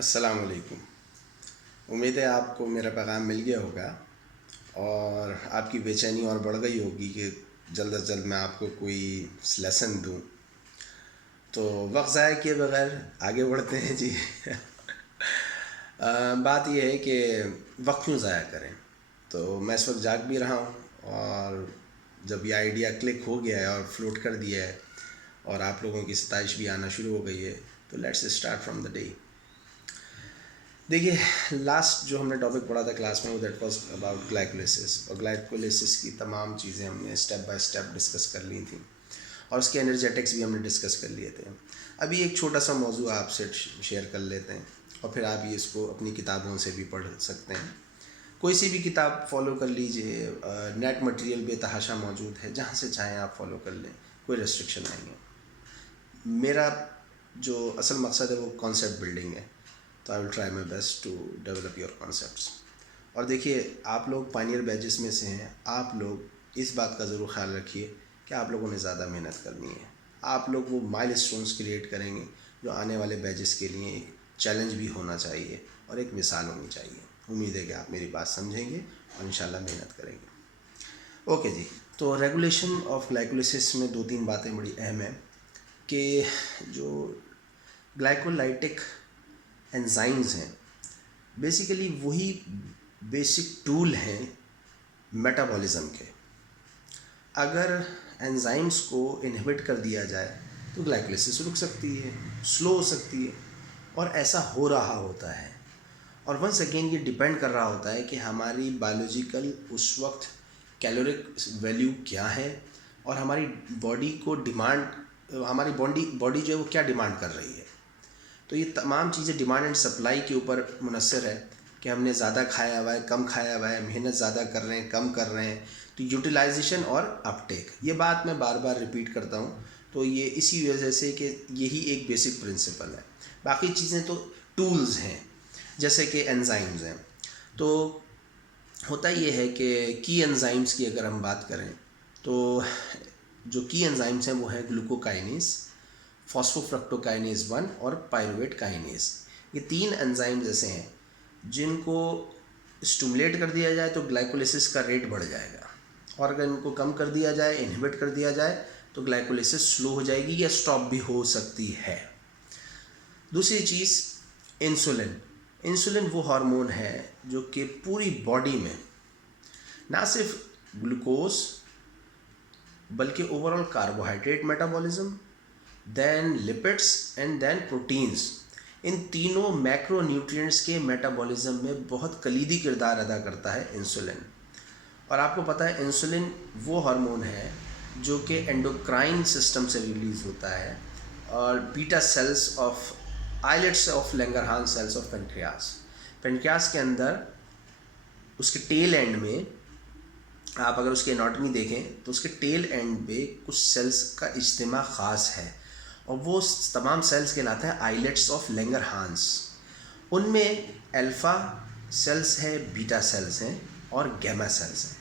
अस्सलाम वालेकुम। उम्मीद है आपको मेरा पैगाम मिल गया होगा और आपकी बेचैनी और बढ़ गई होगी कि जल्द अज जल्द मैं आपको कोई लेसन दूं। तो वक्त ज़ाया किए बगैर आगे बढ़ते हैं जी। बात यह है कि वक्त क्यों ज़ाया करें। तो मैं इस वक्त जाग भी रहा हूँ और जब ये आइडिया क्लिक हो गया है और फ्लोट कर दिया है और आप लोगों की सताइश भी आना शुरू हो गई है, तो let's start from the day. देखिए, लास्ट जो हमने टॉपिक पढ़ा था क्लास में वो दैट वाज अबाउट ग्लाइकोलिसिस, और ग्लाइकोलिसिस की तमाम चीज़ें हमने स्टेप बाय स्टेप डिस्कस कर ली थी और उसके एनर्जेटिक्स भी हमने डिस्कस कर लिए थे। अभी एक छोटा सा मौजू आपसे शेयर कर लेते हैं और फिर आप ये इसको अपनी किताबों से भी पढ़ सकते हैं। कोई सी भी किताब फॉलो कर लीजिए, नेट मटेरियल बेतहाशा मौजूद है, जहाँ से चाहें आप फॉलो कर लें, कोई रेस्ट्रिक्शन नहीं है। मेरा जो असल मकसद है वो कॉन्सेप्ट बिल्डिंग है, तो I will try my best to develop your concepts. और देखिए, आप लोग पायनियर बैचेस में से हैं, आप लोग इस बात का ज़रूर ख्याल रखिए कि आप लोगों ने ज़्यादा मेहनत करनी है। आप लोग वो माइलस्टोन्स क्रिएट करेंगे जो आने वाले बैचेस के लिए एक चैलेंज भी होना चाहिए और एक मिसाल होनी चाहिए। उम्मीद है कि आप मेरी बात समझेंगे और इंशाल्लाह मेहनत करेंगे। ओके जी, तो रेगुलेशन ऑफ ग्लाइकोलिसिस में दो तीन बातें बड़ी अहम हैं कि जो ग्लाइकोलाइटिक एंजाइम्स हैं बेसिकली वही बेसिक टूल हैं मेटाबॉलिज्म के। अगर एंजाइम्स को इनहिबिट कर दिया जाए तो ग्लाइकोलिसिस रुक सकती है, स्लो हो सकती है, और ऐसा हो रहा होता है। और वंस अगेन ये डिपेंड कर रहा होता है कि हमारी बायोलॉजिकल उस वक्त कैलोरिक वैल्यू क्या है और हमारी बॉडी को हमारी बॉडी जो है वो क्या डिमांड कर रही है। तो ये तमाम चीज़ें डिमांड एंड सप्लाई के ऊपर मुनसर है कि हमने ज़्यादा खाया हुआ है, कम खाया हुआ है, मेहनत ज़्यादा कर रहे हैं, कम कर रहे हैं। तो यूटिलाइजेशन और अपटेक, ये बात मैं बार बार रिपीट करता हूँ। तो ये इसी वजह से कि यही एक बेसिक प्रिंसिपल है। बाकी चीज़ें तो टूल्स हैं, जैसे कि एंजाइम्स हैं। तो होता ये है कि की एंजाइम्स की अगर हम बात करें तो जो की एंजाइम्स हैं वो है ग्लूकोकाइनेज, फॉस्फोफ्रक्टोकाइनेज 1 और पायरुवेट काइनेज। ये तीन एंजाइम्स ऐसे हैं जिनको स्टिमुलेट कर दिया जाए तो ग्लाइकोलिसिस का रेट बढ़ जाएगा, और अगर इनको कम कर दिया जाए, इनहिबिट कर दिया जाए, तो ग्लाइकोलिसिस स्लो हो जाएगी या स्टॉप भी हो सकती है। दूसरी चीज़, इंसुलिन। इंसुलिन वो हार्मोन है जो कि पूरी बॉडी में ना सिर्फ ग्लूकोज बल्कि overall carbohydrate metabolism, then lipids and then proteins, इन तीनों मैक्रो न्यूट्रिएंट्स के मेटाबॉलिज्म में बहुत कलीदी किरदार अदा करता है इंसुलिन। और आपको पता है इंसुलिन वो हार्मोन है जो कि एंडोक्राइन सिस्टम से रिलीज़ होता है और beta cells of islets of Langerhans cells of pancreas के अंदर उसके टेल एंड में, आप अगर उसकी एनाटॉमी देखें तो उसके टेल एंड पे कुछ सेल्स का इज्तिमा ख़ास है और वो तमाम सेल्स कहलाते हैं आइलेट्स ऑफ लैंगरहांस। उनमें अल्फ़ा सेल्स है, बीटा सेल्स हैं और गैमा सेल्स हैं।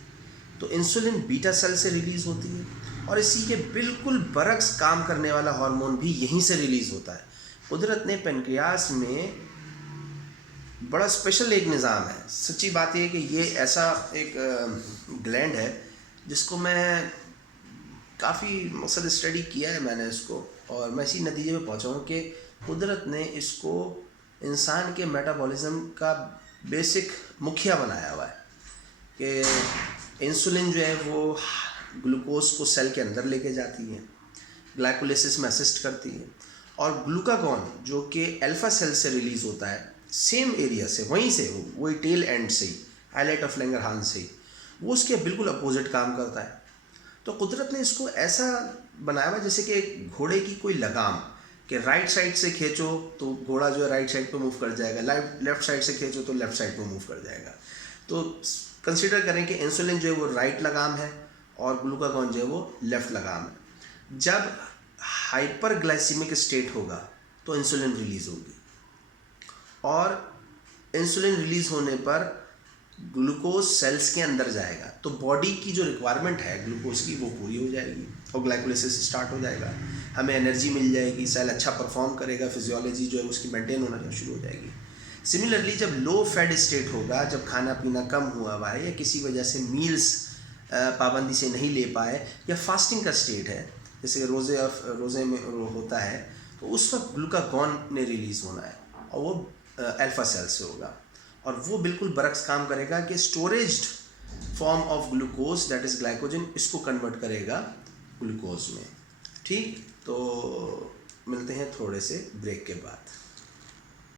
तो इंसुलिन बीटा सेल से रिलीज़ होती है और इसी के बिल्कुल बरक्स काम करने वाला हार्मोन भी यहीं से रिलीज़ होता है। कुदरत ने पेनक्रियास में बड़ा स्पेशल एक निज़ाम है। सच्ची बात यह है कि ये ऐसा एक ग्लैंड है जिसको मैं काफ़ी मकसद स्टडी किया है मैंने इसको, और मैं इसी नतीजे में पहुंचा हूँ कि कुदरत ने इसको इंसान के मेटाबॉलिज्म का बेसिक मुखिया बनाया हुआ है कि इंसुलिन जो है वो ग्लूकोज को सेल के अंदर लेके जाती है, ग्लाइकोलिसिस में असिस्ट करती है, और ग्लूकागॉन जो कि अल्फ़ा सेल से रिलीज़ होता है सेम एरिया से, वहीं से वही टेल एंड से ही, आइलेट ऑफ लैंगरहांस से ही, वो उसके बिल्कुल अपोजिट काम करता है। तो कुदरत ने इसको ऐसा बनाया हुआ जैसे कि घोड़े की कोई लगाम, कि राइट साइड से खींचो तो घोड़ा जो है राइट साइड पे मूव कर जाएगा, लेफ्ट साइड से खींचो तो लेफ्ट साइड पे मूव कर जाएगा। तो कंसीडर करें कि इंसुलिन जो है वो राइट लगाम है और ग्लूकागॉन जो है वो लेफ्ट लगाम है। जब हाइपरग्लाइसीमिक स्टेट होगा तो इंसुलिन रिलीज़ होगी, और इंसुलिन रिलीज़ होने पर ग्लूकोज सेल्स के अंदर जाएगा तो बॉडी की जो रिक्वायरमेंट है ग्लूकोज की वो पूरी हो जाएगी और ग्लाइकोलिसिस स्टार्ट हो जाएगा, हमें एनर्जी मिल जाएगी, सेल अच्छा परफॉर्म करेगा, फिजियोलॉजी जो है उसकी मेंटेन होना शुरू हो जाएगी। सिमिलरली जब लो फैट स्टेट होगा, जब खाना पीना कम हुआ हुआ है या किसी वजह से मील्स पाबंदी से नहीं ले पाए या फास्टिंग का स्टेट है, जैसे रोज़े में होता है, तो उस वक्त ग्लूकागॉन ने रिलीज़ होना है और वो अल्फा सेल से होगा और वो बिल्कुल बरक्स काम करेगा कि stored form of glucose that is glycogen इसको कन्वर्ट करेगा ग्लूकोज में। ठीक, तो मिलते हैं थोड़े से ब्रेक के बाद।